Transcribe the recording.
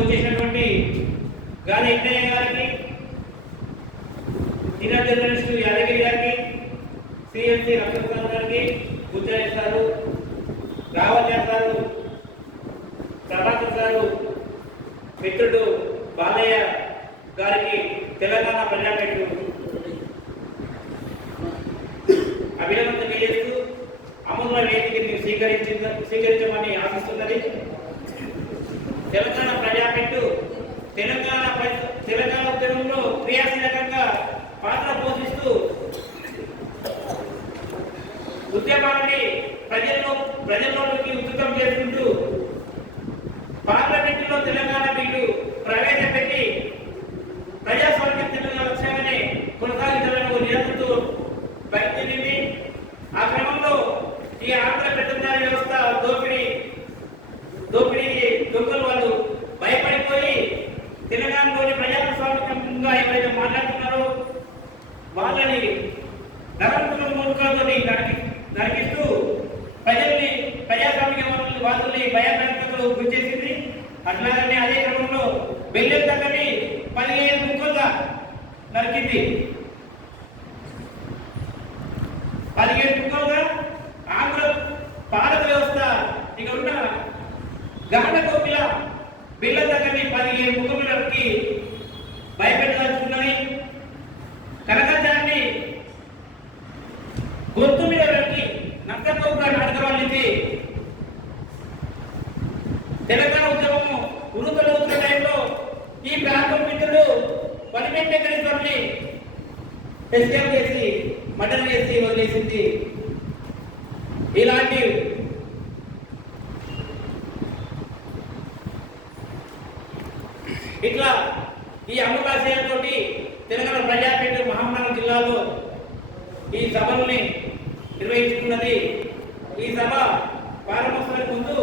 వచ్చేసినటువంటి గాలి వెంకయ్య గారికి? సీనియర్ జర్నలిస్టు యాదగిరి గారికి సిఎంసి రక్షణ గారికి Buddhaiah sir Ravanya sir Prabhakar sir మిత్రుడు బాలయ్య గారికి తెలంగాణ ప్రజాపెట్టు అభినందన తెలియజేస్తూ అమూల్య వేదికని స్వీకరించి స్వీకరించమని ఆశిస్తున్నది. తెలంగాణ ప్రజాపెట్టు తెలంగాణ తెలంగాణ ఉద్యమంలో క్రియాశీలకంగా పాత్ర పోషిస్తూ ఉద్యమాన్ని ప్రజల్లో ప్రజల్లోకి ఉచితం చేసుకుంటూ పార్లమెంటులో తెలంగాణ బిల్లు ప్రవేశపెట్టి ప్రజాస్వామ్య తెలంగాణ లక్ష్యంగానే కొనసాగించాలని నిరంతరం నిరంతరంతో ఆ క్రమంలో ఈ ఆంధ్ర పెద్దదారి వ్యవస్థ దోపిడీ దోపిడీ దొంగలు వాళ్ళు భయపడిపోయి తెలంగాణలోని ప్రజాస్వామ్యంగా ఎవరైతే మాట్లాడుతున్నారో వాళ్ళని నరంతుల మూలకాలతో నరికి నరికిస్తూ ప్రజల్ని ప్రజాస్వామ్య వనరులు వాసుల్ని భయభ్రాంతులకు గురి అట్లాగనే అదే క్రమంలో బెల్లెం తగ్గని పదిహేను ముక్కలుగా నరికింది పదిహేను ముక్కలుగా ఆంధ్ర పాలక వ్యవస్థ ఇక ఉన్న కూడా కోపిల బిల్ల తగ్గని పదిహేను ముక్కలకి భయపెట్టదలుచుకున్నది కనకాచార్ని గొంతు మీద పెట్టి నక్కతోగా నడకవల్లింది తెలంగాణ ఉద్యమము ఉరుతలవుతున్న టైంలో ఈ ప్రాంతం మిత్రుడు పనిపెట్టే వెంకటేశ్వరుని ఎస్కేప్ చేసి మటన్ చేసి వదిలేసింది. ఇలాంటి ఇట్లా ఈ అమృతాశయంతో తెలంగాణ ప్రజాపేట మహమ్మద్ జిల్లాలో ఈ సభల్ని నిర్వహించుకున్నది. ఈ సభ ప్రారంభోత్సవానికి ముందు